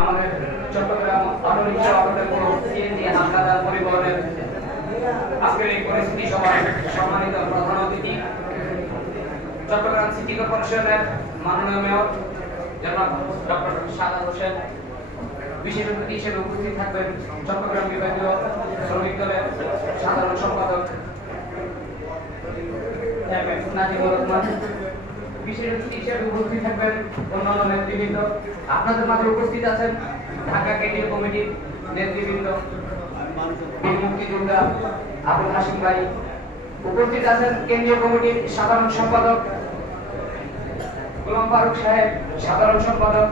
আমাদের Chittagong autorickshaw auto tempo CNG হামলাদার পরিবহনের আজকের এই পরিস্থিতি সভায় সম্মানিত প্রধান অতিথি চট্টগ্রাম সিটি কর্পোরেশনের মাননীয় মেয়র জনাব ডক্টর সাদাত হোসেন, বিশেষ অতিথি হিসেবে উপস্থিত থাকবেন চট্টগ্রাম বিভাগীয় শ্রমিক দলের সাধারণ সম্পাদক নাজিবুর রহমান, বিশেষ অতিথি হিসেবে উপস্থিত থাকবেন অন্যান্য নেতৃবৃন্দ। আপনাদের মাঝে উপস্থিত আছেন ঢাকা কেন্দ্রীয় কমিটির নেতৃবৃন্দ, মুক্তিযোদ্ধা আবুল হাশিম ভাই, উপস্থিত আছেন কেন্দ্রীয় কমিটির সাধারণ সম্পাদক গোলাম ফারুক সাহেব, সাধারণ সম্পাদক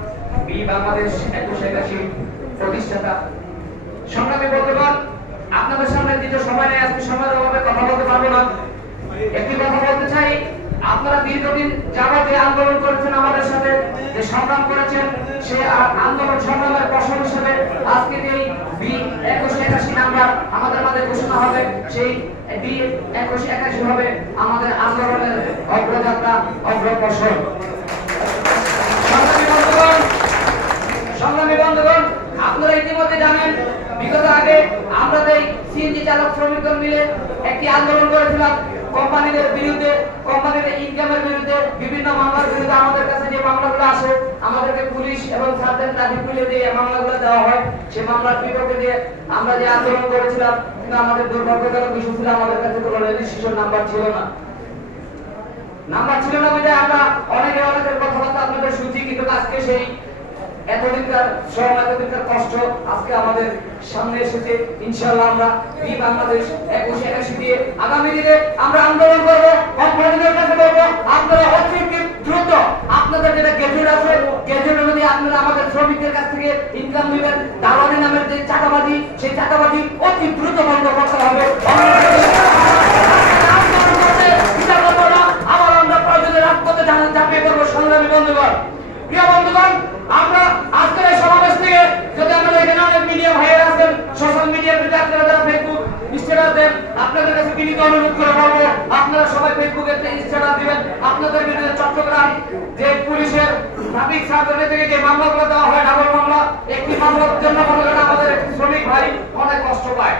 বি বাংলাদেশ 2181 প্রতিষ্ঠাতা। সংগ্রামী বন্ধুগণ, আপনাদের সামনে দিতে সময় নেই, আজকে সময়ের অভাবে কথা বলতে পারবো না। একটি কথা বলতে চাই, আপনারা দীর্ঘদিন যাবত যে আন্দোলন করেছেন, আমাদের সাথে যে সংগ্রাম করেছেন, সেই আন্দোলন সংগ্রামের ফসল হিসেবে আজকে এই বি 2181 নাম্বার আমাদের মাঝে ঘোষণা হবে। সেই বি 2181 হবে আমাদের আন্দোলনের অগ্রযাত্রা, অগ্রফসল। সংগ্রামী বন্ধুগণ, আপনারা ইতিমধ্যে জানেন বিগত আগে আমরা এই সিএনজি চালক শ্রমিক দল মিলে একটি আন্দোলন করেছিলাম কোম্পানিদের বিরুদ্ধে, কোম্পানির ইনকামের বিরুদ্ধে, বিভিন্ন মামলার বিরুদ্ধে। আমাদের কাছে যে মামলাগুলো আসে, আমাদেরকে পুলিশ এবং সার্জেন্ট ট্রাফিক পুলিশে যে মামলাগুলো দেওয়া হয়, সেই মামলার বিপক্ষে দিয়ে আমরা যে আন্দোলন করেছিলাম, কিন্তু আমাদের দুর্ভাগ্যজনক বিষয় ছিল আমাদের কাছে কোনো রেজিস্ট্রেশন নাম্বার ছিল না। নাম্বার ছিল না বলে আমরা অনেকের কথাবার্তা আপনাদের শুনছি, কিন্তু আজকে সেই এতদিনকার শ্রম, এতদিনকার কষ্ট আজকে আমাদের সামনে এসেছে। ইনশাআল্লাহ আমরা বি বাংলাদেশ 2181 দিয়ে আগামী দিনে আমরা আন্দোলন করব, কোম্পানিদের কাছে বলব, আপনারা অতি দ্রুত আপনাদের যেটা গেজেট আছে, গেজেট অনুযায়ী আপনারা আমাদের শ্রমিকদের কাছ থেকে ইনকাম নেবেন। দালালি নামের যে চাঁদাবাজি, সেই চাঁদাবাজি অতি দ্রুত বন্ধ করতে হবে। আবার আমরা প্রয়োজনে রাজপথে ঝাঁপিয়ে পড়বো। সংগ্রামী বন্ধুগণ, প্রিয় বন্ধুগণ, আমরা আজকের এই সমাবেশ থেকে যদি আমাদের এখানে অনেক মিডিয়া ভাইয়েরা আছেন, সোশ্যাল মিডিয়ার ভিতরে আপনারা যারা ফেসবুক স্ট্যাটাস দেন, আপনাদের কাছে বিনীত অনুরোধ করে বলবো, আপনারা সবাই ফেসবুকে স্ট্যাটাস দিবেন। আপনাদের বিরুদ্ধে চট্টগ্রাম যে পুলিশের ট্রাফিক সার্জনের থেকে যে মামলাগুলো দেওয়া হয়, ডাবল মামলা, একটি মামলার জন্য মনে করেন আমাদের শ্রমিক ভাই অনেক কষ্ট পায়।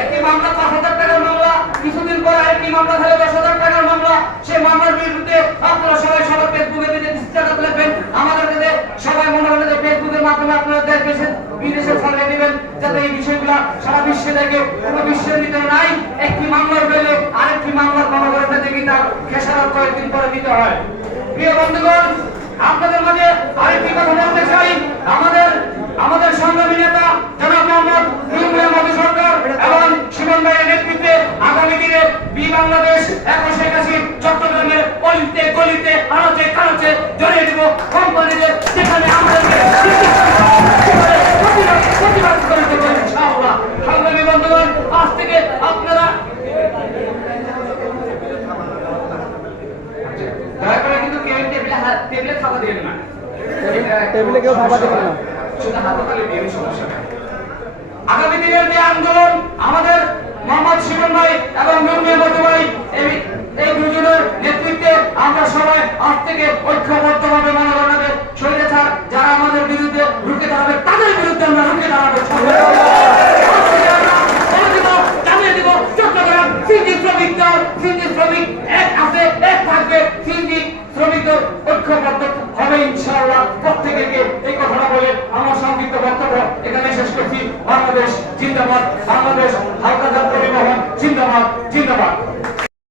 একটি মামলা 5,000 টাকার মামলা, কিছুদিন পর আরেকটি মামলা হলো 10,000 টাকার মামলা। সেই মামলার বিরুদ্ধে আপনারা সবাই সবার ফেসবুকে স্ট্যাটাস লিখবেন। আমাদের কাছে সবাই মনে হলো যে ফেসবুকের মাধ্যমে আপনারা দেশে বিদেশে ছড়িয়ে দিবেন, যাতে এই বিষয়গুলো সারা বিশ্বে দেখে। কোনো বিশ্বের ভিতরে নাই একটি মামলার বেলে আরেকটি মামলার মনে করেন দেখি তার খেসারত কয়েকদিন পরে দিতে হয়। প্রিয় বন্ধুগণ, আপনাদের মাঝে আরেকটি কথা বলতে চাই, আমাদের সংগ্রামী নেতা জনাব মোহাম্মদ মধু সরকার এবং শিবন ভাইয়ের নেতৃত্বে আগামী দিনে বি বাংলাদেশ 2181 চট্টগ্রামের অলিতে গলিতে আনাচে কানাচে জড়িয়ে দিব কোম্পানিদের, যেখানে আমাদেরকে প্রতিবাদ করে দেবো ইনশাআল্লাহ। সংগ্রামী বন্ধুগণ, আজ থেকে আপনারা দয়া করে কিন্তু কেউ টেবিলে খাবার দেবেন না, টেবিলে কেউ খাবার দেবেন না, শুধু হাতে তালে দিয়ে সমস্যা নেই। আগামী দিনের যে আন্দোলন, আমাদের মোহাম্মদ শিবন ভাই এবং মধু ভাই এই দুজনের নেতৃত্বে আমরা সবাই আজ থেকে ঐক্যবদ্ধভাবে মনে বানাবে। স্বৈরাচার যারা আমাদের বিরুদ্ধে রুখে দাঁড়াবে, তাদের বিরুদ্ধে আমরা রুখে দাঁড়াবো। জানিয়ে দিব চট্টগ্রাম সিএনজি শ্রমিক এক আছে, এক থাকবে। সিএনজি শ্রমিকদের ঐক্যবদ্ধ হবে ইনশাআল্লাহ। প্রত্যেকে এই কথাটা বলে আমার সংক্ষিপ্ত বক্তব্য এখানে শেষ করছি। বাংলাদেশ জিন্দাবাদ, বাংলাদেশ হালকা যান পরিবহন জিন্দাবাদ, জিন্দাবাদ।